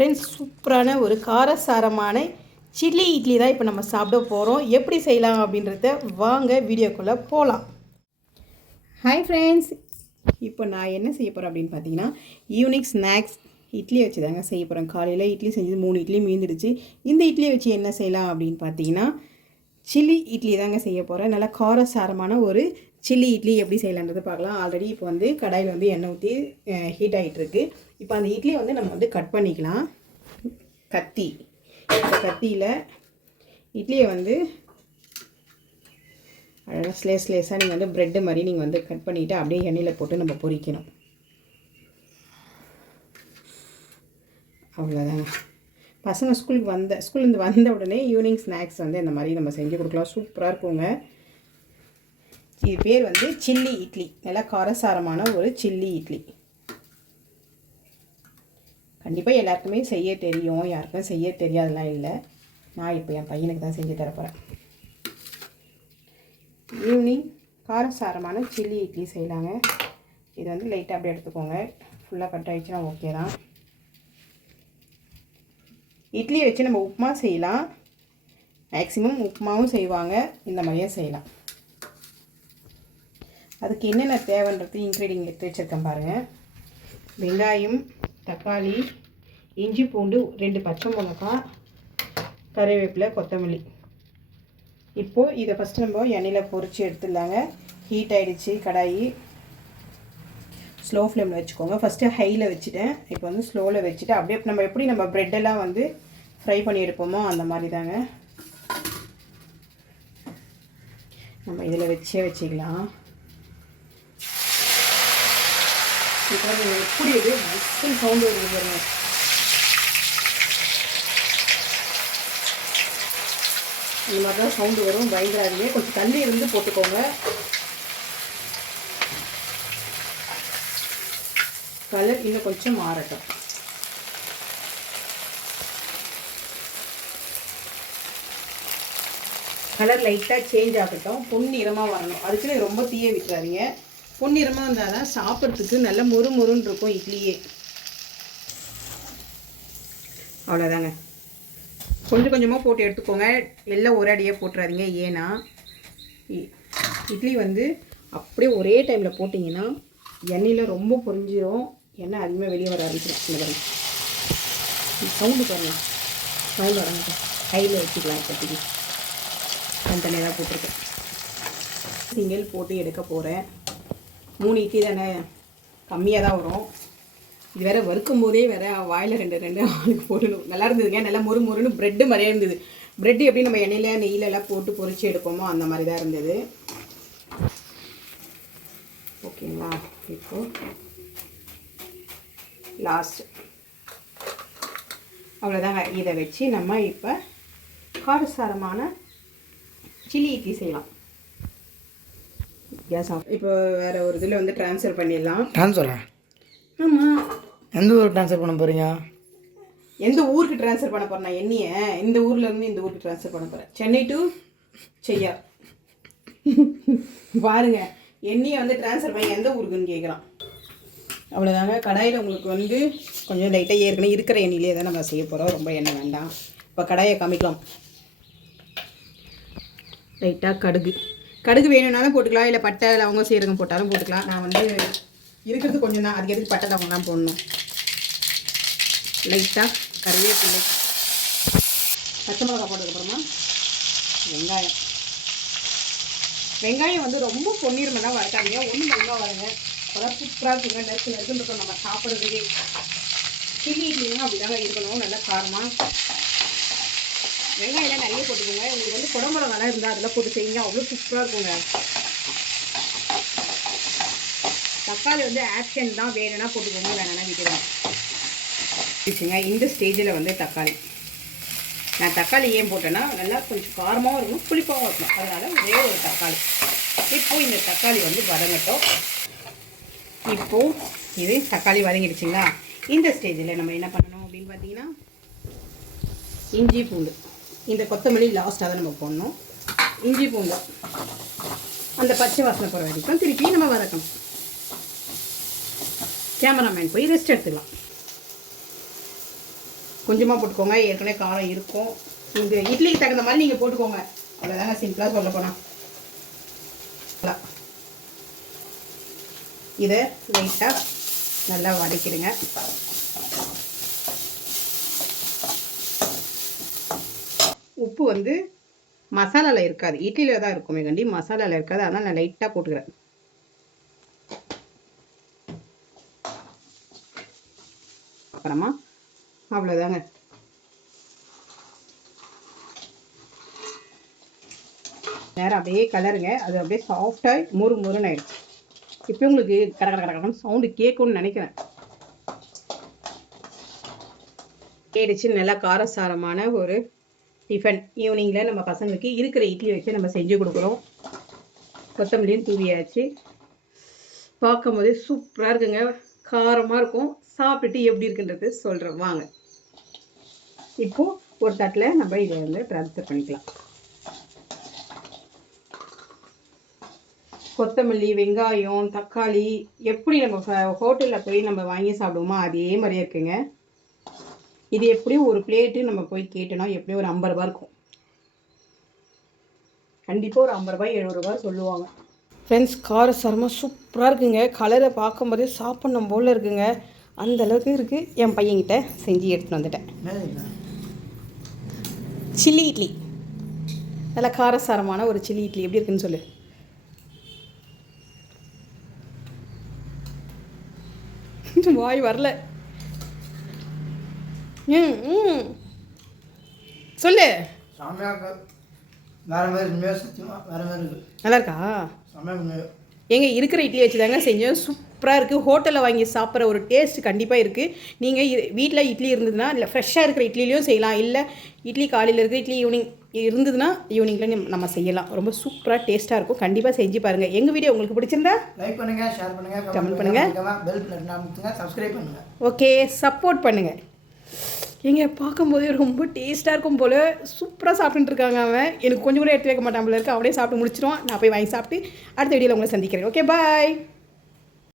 Friends, சூப்பரான ஒரு காரசாரமான சில்லி இட்லி தான் இப்போ நம்ம சாப்பிட போகிறோம். எப்படி செய்யலாம் அப்படின்றத வாங்க வீடியோக்குள்ளே போகலாம். ஹாய் ஃப்ரெண்ட்ஸ், இப்போ நான் என்ன செய்ய போகிறேன் அப்படின்னு பார்த்தீங்கன்னா, ஈவினிங் ஸ்நாக்ஸ் இட்லி வச்சு தாங்க செய்ய போகிறேன். காலையில் இட்லி செஞ்சது 3 இட்லி மீந்துடுச்சு. இந்த இட்லியை வச்சு என்ன செய்யலாம் அப்படின்னு பார்த்தீங்கன்னா, சில்லி இட்லி தாங்க செய்ய போகிறேன். நல்லா காரசாரமான ஒரு சில்லி இட்லி எப்படி செய்யலான்றது பார்க்கலாம். ஆல்ரெடி இப்போ வந்து கடாயில் வந்து எண்ணெய் ஊற்றி ஹீட் ஆகிட்டுருக்கு. இப்போ அந்த இட்லியை வந்து நம்ம வந்து கட் பண்ணிக்கலாம். இந்த கத்தியில் இட்லியை வந்து அழகாக ஸ்லேஸாக நீங்கள் வந்து ப்ரெட்டு மாதிரி நீங்கள் வந்து கட் பண்ணிவிட்டு அப்படியே எண்ணெயில் போட்டு நம்ம பொரிக்கணும். அவ்வளோதாங்க. பசங்க ஸ்கூல்லேருந்து வந்த உடனே ஈவினிங் ஸ்நாக்ஸ் வந்து இந்த மாதிரி நம்ம செஞ்சு கொடுக்கலாம். சூப்பராக இருக்குங்க. இது பேர் வந்து சில்லி இட்லி. நல்லா காரசாரமான ஒரு சில்லி இட்லி. கண்டிப்பாக எல்லாருக்குமே செய்ய தெரியும், யாருக்கும் செய்ய தெரியாதெல்லாம் இல்லை. நான் இப்போ என் பையனுக்கு தான் செஞ்சு தரப்போகிறேன். ஈவினிங் காரசாரமான சில்லி இட்லி செய்யலாங்க. இது வந்து லைட்டாக அப்படியே எடுத்துக்கோங்க. ஃபுல்லாக கட் ஆகிடுச்சுன்னா ஓகே தான். இட்லி வச்சு நம்ம உப்புமா செய்யலாம். மேக்ஸிமம் உப்புமாவும் செய்வாங்க. இந்த மாதிரியே செய்யலாம். அதுக்கு என்னென்ன தேவைன்றது இன்க்ரீடியன்ட் எடுத்து வச்சுருக்கேன் பாருங்கள். வெங்காயம், தக்காளி, இஞ்சி பூண்டு, 2 பச்சை மிளகாய், கறிவேப்பிலை, கொத்தமல்லி. இப்போது இதை ஃபஸ்ட்டு நம்ம எண்ணெயில் பொரித்து எடுத்துடலாங்க. ஹீட் ஆகிடுச்சு கடாயி. ஸ்லோ ஃப்ளேமில் வச்சுக்கோங்க. ஃபஸ்ட்டு ஹையில் வச்சுட்டேன். இப்போ வந்து ஸ்லோவில் வச்சுட்டு அப்படியே நம்ம எப்படி நம்ம ப்ரெட்டெல்லாம் வந்து ஃப்ரை பண்ணி எடுப்போமோ அந்த மாதிரி தாங்க நம்ம இதில் வச்சுக்கலாம். இப்போ எப்படி இது விசில் சவுண்டு வருது பாருங்க. இந்த மாதிரி தான் சவுண்டு வரும். பயந்துடாதீங்க. கொஞ்சம் தண்ணி இருந்து போட்டுக்கோங்க. கலர் இன்னும் கொஞ்சம் மாறட்டும். கலர் லைட்டாக சேஞ்ச் ஆகட்டும். பொன்னிறமாக வரணும். அதுக்குன்னு ரொம்ப தீய விட்டுறாதீங்க. பொன்னிறமாக இருந்தால் தான் சாப்பிட்றதுக்கு நல்ல மொறுன்னு இருக்கும் இட்லியே. அவ்வளோதாங்க. கொஞ்சம் கொஞ்சமாக போட்டு எடுத்துக்கோங்க. எல்லாம் ஒரே அடியே போட்டுறாதீங்க. ஏன்னா இட்லி வந்து அப்படியே ஒரே டைமில் போட்டிங்கன்னா எண்ணெயில் ரொம்ப பொரிஞ்சிடும். எண்ணெய் அதிகமாக வெளியே வர ஆரம்பிச்சிடும். இந்த பாருங்க, சவுண்டு பாருங்கள். சவுண்டு வராங்க. கையில் வச்சுக்கலாம். இப்போதைக்கு தனியாக தான் போட்டிருக்கேன். சிங்கிள் போட்டு எடுக்க போகிறேன். 3 இட்லி தானே, கம்மியாக தான் வரும். இது வேறு வறுக்கும் போதே வேறு வாயில் 2 ஆளுக்கு போடணும். நல்லா இருந்ததுங்க. நல்லா மொறுன்னு ப்ரெட்டு மாதிரியே இருந்தது. ப்ரெட்டு எப்படி நம்ம எண்ணெயில் நெய்யிலெல்லாம் போட்டு பொரிச்சு எடுப்போமோ அந்த மாதிரி தான் இருந்தது. ஓகேங்களா? இப்போது லாஸ்ட் அவ்வளோதாங்க. இதை வச்சு நம்ம இப்போ காரசாரமான சில்லி இட்லி செய்யலாம். Gas off. இப்போ வேறு ஒரு இதில் வந்து ட்ரான்ஸ்ஃபர் பண்ணிடலாம். ட்ரான்ஸ்ஃபரா? ஆமாம். எந்த ஊருக்கு ட்ரான்ஸ்ஃபர் பண்ண போகிறீங்க? எந்த ஊருக்கு ட்ரான்ஸ்ஃபர் பண்ண போகிறேன்? நான் எண்ணியை இந்த ஊர்லேருந்து இந்த ஊருக்கு ட்ரான்ஸ்ஃபர் பண்ண போகிறேன். சென்னை டு செய்யா. பாருங்க, எண்ணியை வந்து ட்ரான்ஸ்ஃபர் பண்ணி எந்த ஊருக்குன்னு கேட்குறான். அவ்வளோதாங்க. கடாயில் உங்களுக்கு வந்து கொஞ்சம் லைட்டாக ஏற்கனவே இருக்கிற எண்ணெயிலே தான் நம்ம செய்ய போகிறோம். ரொம்ப எண்ணெய் வேண்டாம். இப்போ கடாயை காமிக்கலாம். லைட்டாக கடுகு வேணும்னாலும் போட்டுக்கலாம். இல்லை பட்டை லவங்கம் சீரகம் போட்டாலும் போட்டுக்கலாம். நான் வந்து இருக்கிறது கொஞ்சம் தான். அதுக்கு எதுக்கு பட்டை லவங்கம் தான் போடணும். லைட்டாக கறிவேப்பிலை, பச்சை மிளகா போட்டதுக்கப்புறமா வெங்காயம் வந்து ரொம்ப பொன்னிறமெல்லாம் வளர்க்காதீங்க. ஒன்றும் நல்லா வருங்க. அப்போதான் சூப்பராக இருக்குங்க. நெருக்குன்னு இருக்கும் நம்ம சாப்பிட்றதுக்கே. சில்லி இட்லினா அப்படி தாங்க இருக்கணும். நல்லா காரமாக வெங்காயம்லாம் நிறைய போட்டுக்கோங்க. உங்களுக்கு வந்து குடமிளகாலாம் இருந்தால் அதெல்லாம் போட்டு செய்யுங்க. அவ்வளோ சூப்பராக இருக்குங்க. தக்காளி வந்து ஆப்ஷன் தான். வேணும்னா போட்டுக்கோங்க, வேணும்னா விட்டுருங்க. இந்த ஸ்டேஜில் வந்து நான் தக்காளி ஏன் போட்டேன்னா நல்லா கொஞ்சம் காரமாகவும் இருக்கணும், புளிப்பாகவும் இருக்கணும். அதனால் ஒரே ஒரு தக்காளி. இப்போது இந்த தக்காளி வந்து வதங்கட்டும். இப்போது இது தக்காளி வதங்கிடுச்சுங்களா? இந்த ஸ்டேஜில் நம்ம என்ன பண்ணணும் அப்படின்னு பார்த்தீங்கன்னா, இஞ்சி பூண்டு, இந்த கொத்தமல்லி லாஸ்ட்டாக தான் நம்ம போடணும். இஞ்சி பூண்டு அந்த பச்சை வாசனை போகிற வரைக்கும் திருப்பி நம்ம வதக்கணும். கேமராமேன் போய் ரெஸ்ட் எடுத்துக்கலாம். கொஞ்சமாக போட்டுக்கோங்க, ஏற்கனவே காரம் இருக்கும். இந்த இட்லிக்கு தகுந்த மாதிரி நீங்கள் போட்டுக்கோங்க. அவ்வளோதாங்க, சிம்பிளாக சொல்ல போனால். இதை லைட்டாக நல்லா வதக்கிடுங்க. உப்பு வந்து மசாலாவில் இருக்காது, இட்லியில் தான் இருக்குமே கண்டி, மசாலாவில் இருக்காது. அதனால் நான் லைட்டாக போட்டுக்கிறேன். அப்புறமா அவ்வளோதாங்க. நேரம் அப்படியே கலருங்க. அது அப்படியே சாஃப்டாக முறுன்னு ஆயிடும். இப்போ உங்களுக்கு கடற்கடன்னு சவுண்டு கேட்கும்னு நினைக்கிறேன். கேடுச்சு. நல்லா காரசாரமான ஒரு டிஃபன். ஈவினிங்கில் நம்ம பசங்களுக்கு இருக்கிற இட்லி வச்சு நம்ம செஞ்சு கொடுக்குறோம். கொத்தமல்லியும் தூவியாச்சு. பார்க்கும் போதே சூப்பராக இருக்குங்க, காரமாக இருக்கும். சாப்பிட்டுட்டு எப்படி இருக்குன்றது சொல்கிறேன் வாங்க. இப்போது ஒரு தட்டில் நம்ம இதை வந்து ட்ரான்ஸ்ஃபர் பண்ணிக்கலாம். கொத்தமல்லி, வெங்காயம், தக்காளி எப்படி நம்ம ஹோட்டலில் போய் நம்ம வாங்கி சாப்பிடுவோமோ அதே மாதிரியே இருக்குங்க. இது எப்படியும் ஒரு பிளேட்டு நம்ம போய் கேட்டோன்னா எப்படியும் ஒரு 50 ரூபா இருக்கும். கண்டிப்பாக ஒரு 50 ரூபாய் 70 ரூபா சொல்லுவாங்க. ஃப்ரெண்ட்ஸ், காரசாரமாக சூப்பராக இருக்குங்க. கலரை பார்க்கும்போதே சாப்பிட்ணும் போல் இருக்குங்க. அந்த அளவுக்கு இருக்குது. என் பையன்கிட்ட செஞ்சு எடுத்துகிட்டு வந்துட்டேன். சில்லி இட்லி, நல்லா காரசாரமான ஒரு சில்லி இட்லி எப்படி இருக்குன்னு சொல்லு. வாய் வரல. சொல்லு. நல்லா இருக்கா? எங்க இருக்கிற இட்லி வச்சு தாங்க செஞ்சோம். சூப்பராக இருக்குது. ஹோட்டலில் வாங்கி சாப்பிட்ற ஒரு டேஸ்ட் கண்டிப்பாக இருக்குது. நீங்கள் வீட்டில் இட்லி இருந்ததுன்னா இல்லை ஃப்ரெஷ்ஷாக இருக்கிற இட்லிலையும் செய்யலாம். இல்லை இட்லி காலையில் இருக்கிற இட்லி ஈவினிங் இருந்ததுன்னா ஈவினிங்கில் நம்ம செய்யலாம். ரொம்ப சூப்பராக டேஸ்ட்டாக இருக்கும். கண்டிப்பாக செஞ்சு பாருங்கள். எங்கள் வீடியோ உங்களுக்கு பிடிச்சிருந்தா லைக் பண்ணுங்கள், ஷேர் பண்ணுங்கள், கமெண்ட் பண்ணுங்கள், பெல் பட்டன் அமுத்துங்க, சப்ஸ்கிரைப் பண்ணுங்கள். ஓகே, சப்போர்ட் பண்ணுங்கள். எங்க பார்க்கும்போதே ரொம்ப டேஸ்ட்டாக இருக்கும் போல். சூப்பராக சாப்பிட்டுட்டு இருக்காங்க. அவன் எனக்கு கொஞ்சம் கூட எடுத்து வைக்க மாட்டான் போல இருக்கு. அவனே சாப்பிட்டு முடிச்சிடுவான். நான் போய் வாங்கி சாப்பிட்டு அடுத்த வீடியோவில் உங்களை சந்திக்கிறேன். ஓகே, பாய்.